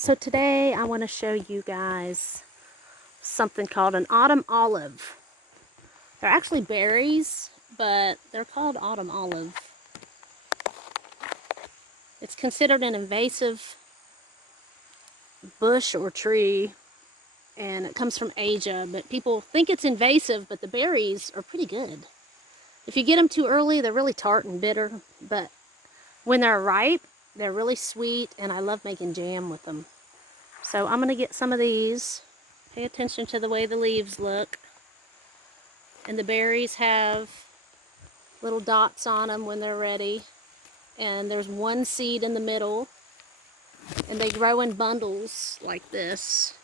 So today I want to show you guys something called an autumn olive. They're actually berries, but they're called autumn olive. It's considered an invasive bush or tree, and it comes from Asia, but people think it's invasive, but the berries are pretty good. If you get them too early, they're really tart and bitter, but when they're ripe, they're really sweet, and I love making jam with them. So I'm going to get some of these. Pay attention to the way the leaves look. And the berries have little dots on them when they're ready. And there's one seed in the middle. And they grow in bundles like this.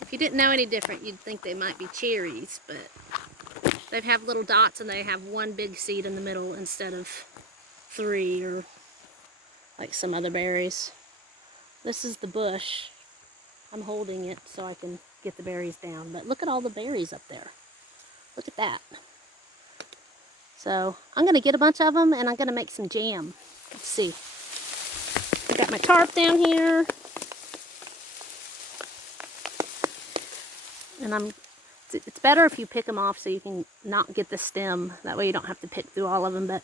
If you didn't know any different, you'd think they might be cherries, but they have little dots and they have one big seed in the middle instead of 3 or like some other berries. This is the bush. I'm holding it so I can get the berries down. But look at all the berries up there. Look at that. So I'm going to get a bunch of them and I'm going to make some jam. Let's see. I got my tarp down here. And it's better if you pick them off so you can not get the stem. That way you don't have to pick through all of them. But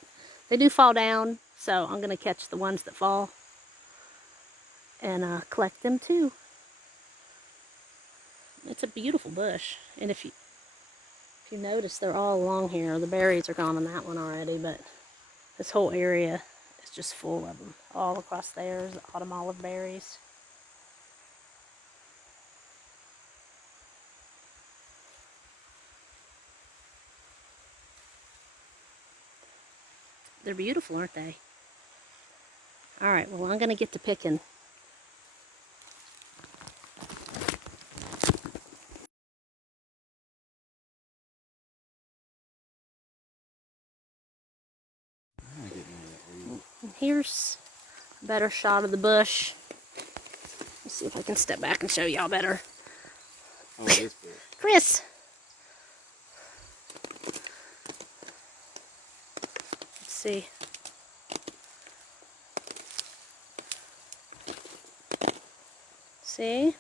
they do fall down. So I'm going to catch the ones that fall and collect them too. It's a beautiful bush. And if you notice, they're all along here. The berries are gone on that one already, but this whole area is just full of them. All across there is autumn olive berries. They're beautiful, aren't they? All right, well, I'm going to get to picking. And here's a better shot of the bush. Let's see if I can step back and show y'all better. Oh, this bit. Chris! Let's see. See?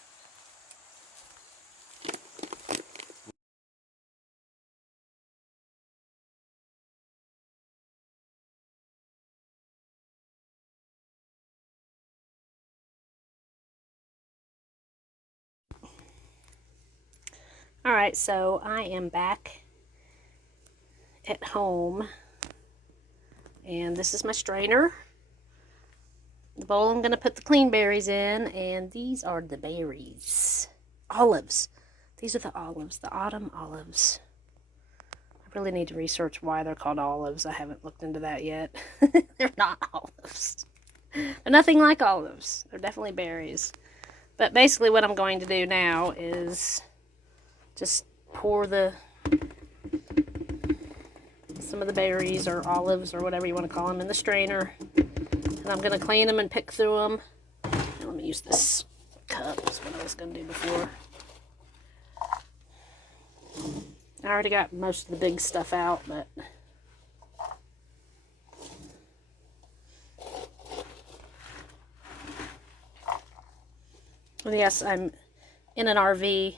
Alright, so I am back at home. And this is my strainer. The bowl I'm going to put the clean berries in, and these are the berries. Olives. These are the olives, the autumn olives. I really need to research why they're called olives. I haven't looked into that yet. They're not olives. They're nothing like olives. They're definitely berries. But basically what I'm going to do now is just pour some of the berries or olives or whatever you want to call them in the strainer. And I'm going to clean them and pick through them. And let me use this cup. That's what I was going to do before. I already got most of the big stuff out, but well, yes, I'm in an RV,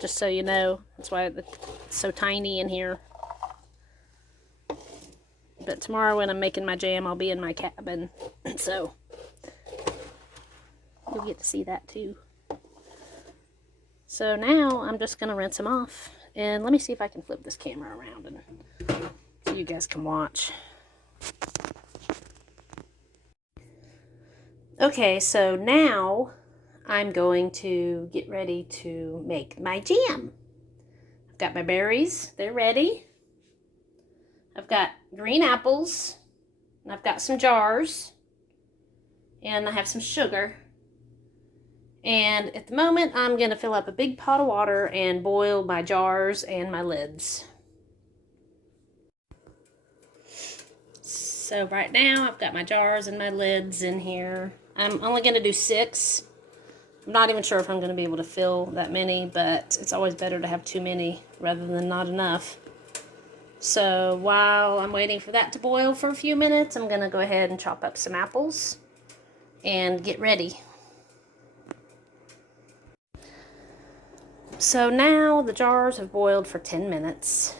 just so you know. That's why it's so tiny in here. But tomorrow when I'm making my jam, I'll be in my cabin. So you'll get to see that too. So now I'm just going to rinse them off. And let me see if I can flip this camera around and so you guys can watch. Okay, so now I'm going to get ready to make my jam. I've got my berries. They're ready. I've got green apples. And I've got some jars. And I have some sugar. And at the moment, I'm going to fill up a big pot of water and boil my jars and my lids. So right now, I've got my jars and my lids in here. I'm only going to do 6. I'm not even sure if I'm going to be able to fill that many, but it's always better to have too many rather than not enough. So while I'm waiting for that to boil for a few minutes, I'm going to go ahead and chop up some apples and get ready. So now the jars have boiled for 10 minutes.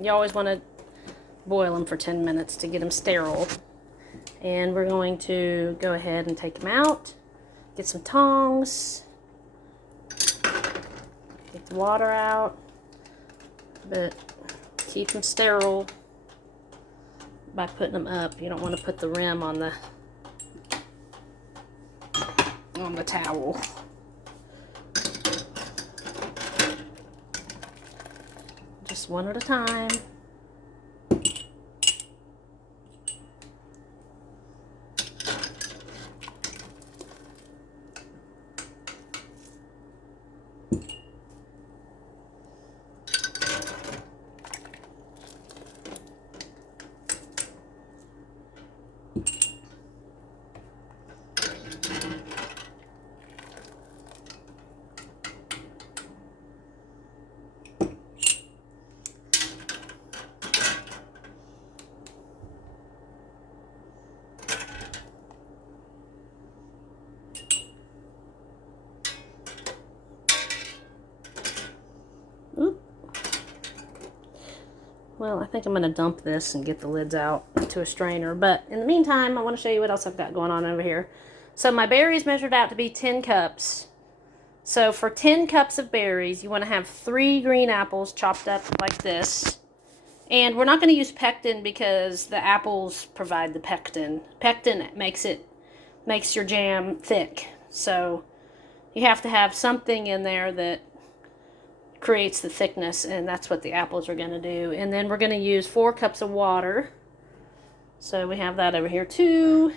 You always want to boil them for 10 minutes to get them sterile. And we're going to go ahead and take them out. Get some tongs. Get the water out. But keep them sterile by putting them up. You don't want to put the rim on the towel. Just one at a time. Oop. Well, I think I'm going to dump this and get the lids out to a strainer. But in the meantime, I want to show you what else I've got going on over here. So my berries measured out to be 10 cups. So for 10 cups of berries, you want to have 3 green apples chopped up like this. And we're not going to use pectin because the apples provide the pectin. Pectin makes your jam thick. So you have to have something in there that creates the thickness, and that's what the apples are going to do. And then we're going to use 4 cups of water. So we have that over here too.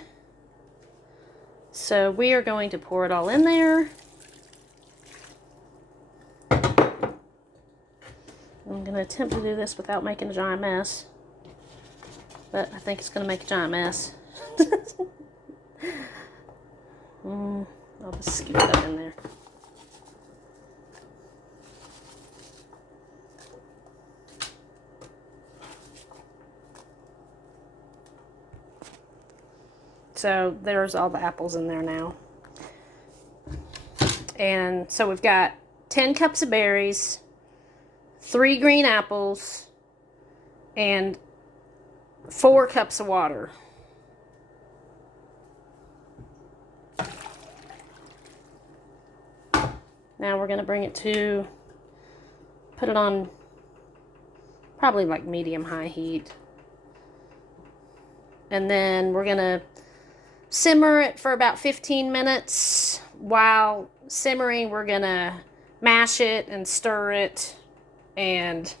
So we are going to pour it all in there. I'm going to attempt to do this without making a giant mess. But I think it's going to make a giant mess. I'll just scoop it up in there. So there's all the apples in there now. And so we've got 10 cups of berries, 3 green apples, and 4 cups of water. Now we're going to bring it to, put it on probably like medium-high heat. And then we're going to simmer it for about 15 minutes. While simmering, we're going to mash it and stir it and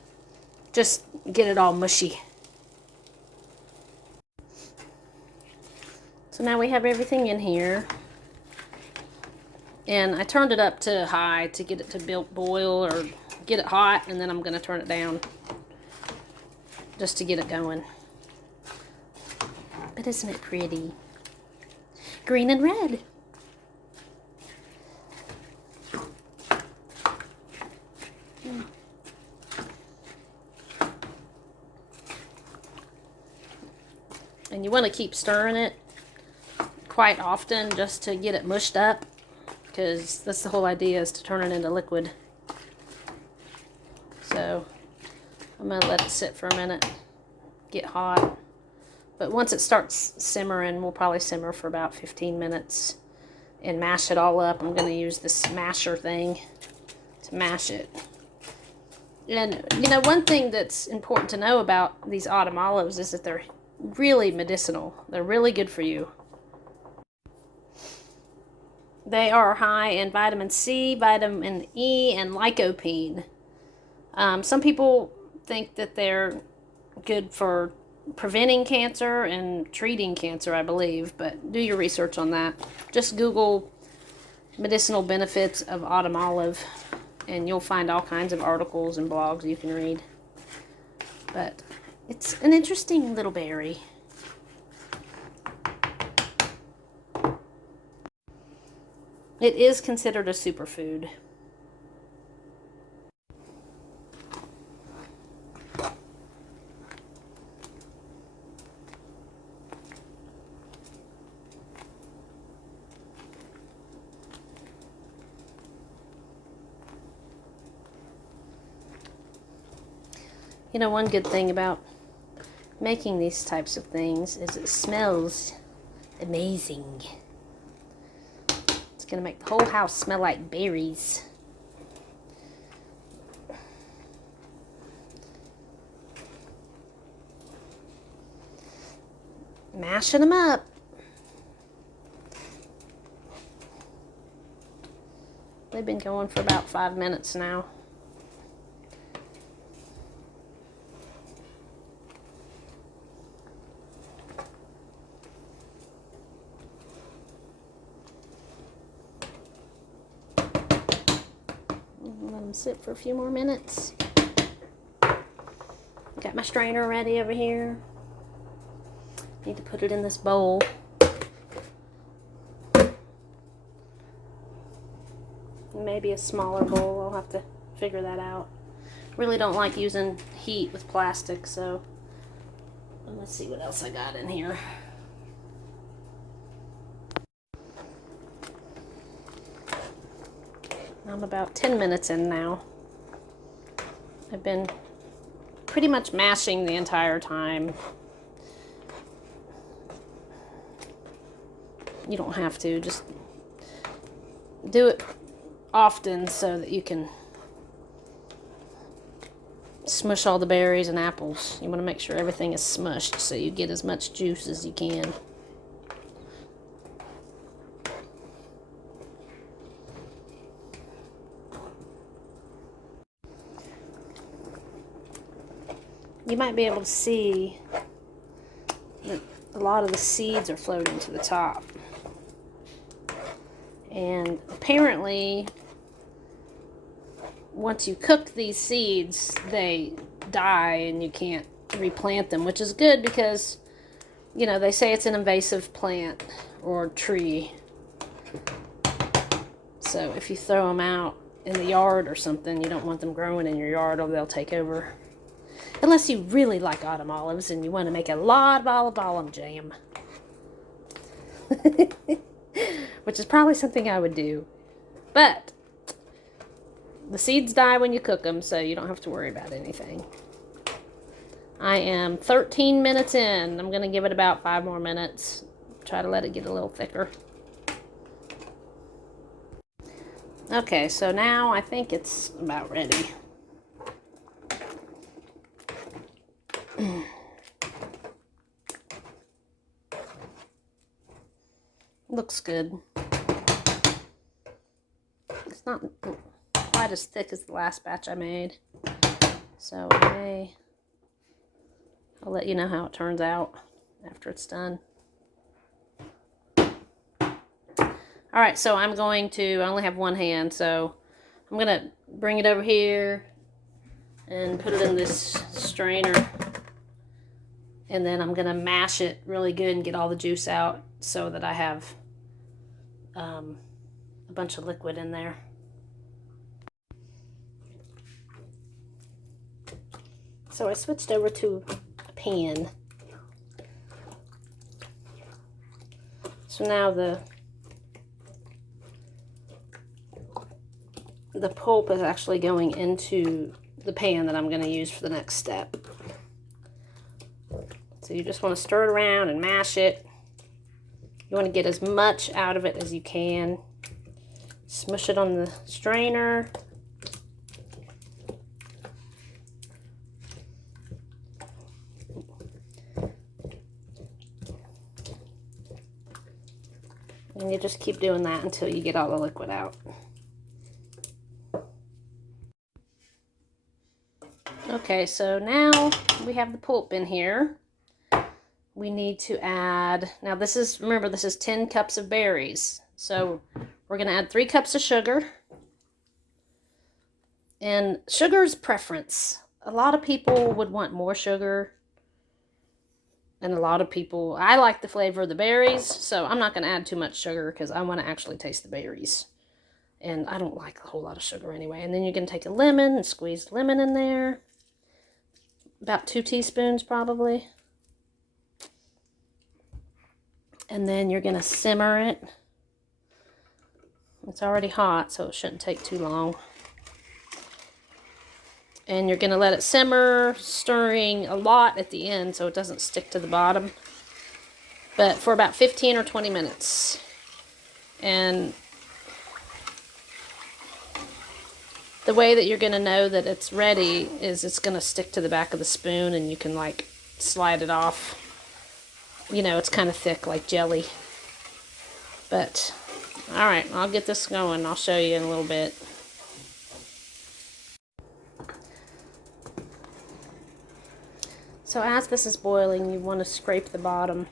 just get it all mushy. So now we have everything in here. And I turned it up to high to get it to boil or get it hot, and then I'm going to turn it down just to get it going. But isn't it pretty? Green and red. And you want to keep stirring it quite often just to get it mushed up, because that's the whole idea, is to turn it into liquid. So I'm going to let it sit for a minute, get hot. But once it starts simmering, we'll probably simmer for about 15 minutes and mash it all up. I'm going to use this masher thing to mash it. And, you know, one thing that's important to know about these autumn olives is that they're really medicinal. They're really good for you. They are high in vitamin C, vitamin E, and lycopene. Some people think that they're good for preventing cancer and treating cancer, I believe, but do your research on that. Just Google medicinal benefits of autumn olive, and you'll find all kinds of articles and blogs you can read. But it's an interesting little berry. It is considered a superfood. You know, one good thing about making these types of things is it smells amazing. It's gonna make the whole house smell like berries. Mashing them up. They've been going for about 5 minutes now. Let them sit for a few more minutes. Got my strainer ready over here. Need to put it in this bowl. Maybe a smaller bowl. I'll have to figure that out. Really don't like using heat with plastic, so let's see what else I got in here. I'm about 10 minutes in now. I've been pretty much mashing the entire time. You don't have to, just do it often so that you can smush all the berries and apples. You want to make sure everything is smushed so you get as much juice as you can. You might be able to see that a lot of the seeds are floating to the top. And apparently, once you cook these seeds, they die and you can't replant them, which is good because, you know, they say it's an invasive plant or tree. So if you throw them out in the yard or something, you don't want them growing in your yard or they'll take over. Unless you really like autumn olives and you want to make a lot of olive jam. Which is probably something I would do. But the seeds die when you cook them, so you don't have to worry about anything. I am 13 minutes in. I'm going to give it about 5 more minutes. Try to let it get a little thicker. Okay, so now I think it's about ready. Looks good. It's not quite as thick as the last batch I made. So I'll let you know how it turns out after it's done. Alright, so I only have one hand, so I'm going to bring it over here and put it in this strainer. And then I'm going to mash it really good and get all the juice out so that I have a bunch of liquid in there. So I switched over to a pan. So now the pulp is actually going into the pan that I'm going to use for the next step. So you just want to stir it around and mash it. You want to get as much out of it as you can. Smush it on the strainer. And you just keep doing that until you get all the liquid out. Okay, so now we have the pulp in here. We need to add, now remember this is 10 cups of berries. So we're going to add 3 cups of sugar. And sugar's preference. A lot of people would want more sugar. And a lot of people, I like the flavor of the berries. So I'm not going to add too much sugar because I want to actually taste the berries. And I don't like a whole lot of sugar anyway. And then you're going to take a lemon and squeeze lemon in there. About 2 teaspoons probably. And then you're going to simmer it. It's already hot, so it shouldn't take too long. And you're going to let it simmer, stirring a lot at the end so it doesn't stick to the bottom. But for about 15 or 20 minutes. And the way that you're going to know that it's ready is it's going to stick to the back of the spoon and you can like slide it off. You know, it's kind of thick like jelly. But, alright, I'll get this going. I'll show you in a little bit. So as this is boiling, you want to scrape the bottom.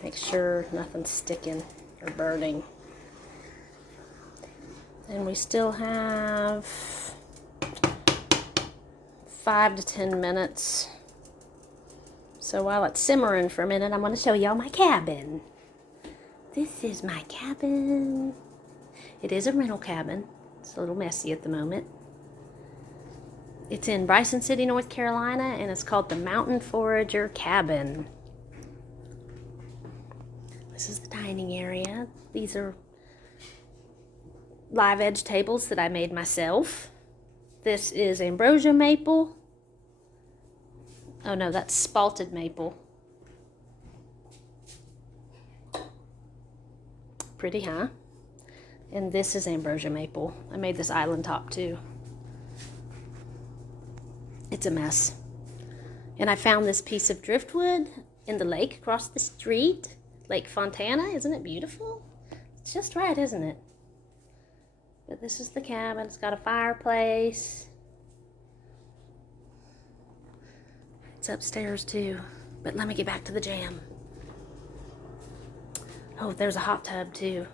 Make sure nothing's sticking or burning. And we still have 5 to 10 minutes. So while it's simmering for a minute, I'm going to show y'all my cabin. This is my cabin. It is a rental cabin. It's a little messy at the moment. It's in Bryson City, North Carolina, and it's called the Mountain Forager Cabin. This is the dining area. These are live edge tables that I made myself. This is ambrosia maple. Oh no, that's spalted maple. Pretty, huh? And this is ambrosia maple. I made this island top too. It's a mess. And I found this piece of driftwood in the lake across the street. Lake Fontana. Isn't it beautiful? It's just right, isn't it? But this is the cabin. It's got a fireplace. It's upstairs too. But let me get back to the jam. Oh, there's a hot tub too.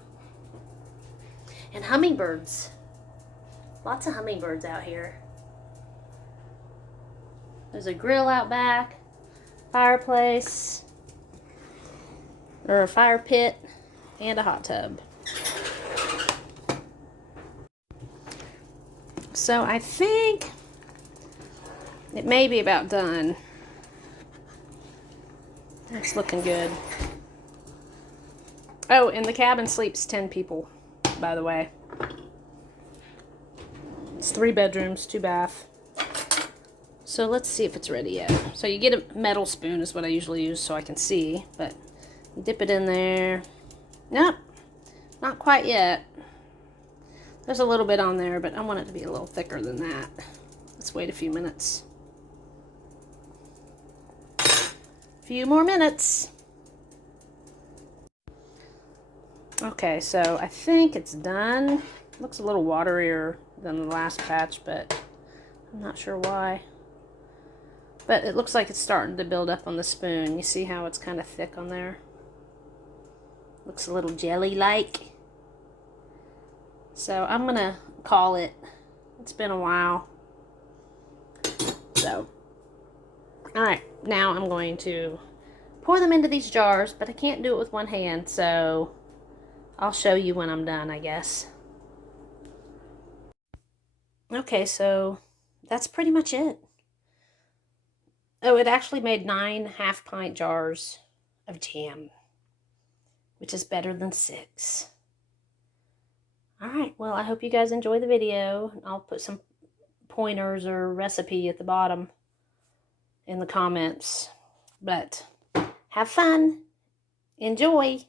And hummingbirds. Lots of hummingbirds out here. There's a grill out back, fireplace, or a fire pit, and a hot tub. So I think it may be about done. It's looking good. Oh, in the cabin sleeps 10 people, by the way. It's 3 bedrooms, 2 bath. So let's see if it's ready yet. So you get a metal spoon is what I usually use so I can see, but you dip it in there. Nope, not quite yet. There's a little bit on there, but I want it to be a little thicker than that. Let's wait a few minutes. Few more minutes. Okay, so I think it's done. Looks a little waterier than the last batch, but I'm not sure why. But it looks like it's starting to build up on the spoon. You see how it's kind of thick on there? Looks a little jelly-like. So I'm gonna call it. It's been a while. So, alright, now I'm going to pour them into these jars, but I can't do it with one hand, so I'll show you when I'm done, I guess. Okay, so that's pretty much it. Oh, it actually made 9 half-pint jars of jam, which is better than 6. Alright, well, I hope you guys enjoy the video. I'll put some pointers or recipe at the bottom in the comments. But have fun. Enjoy.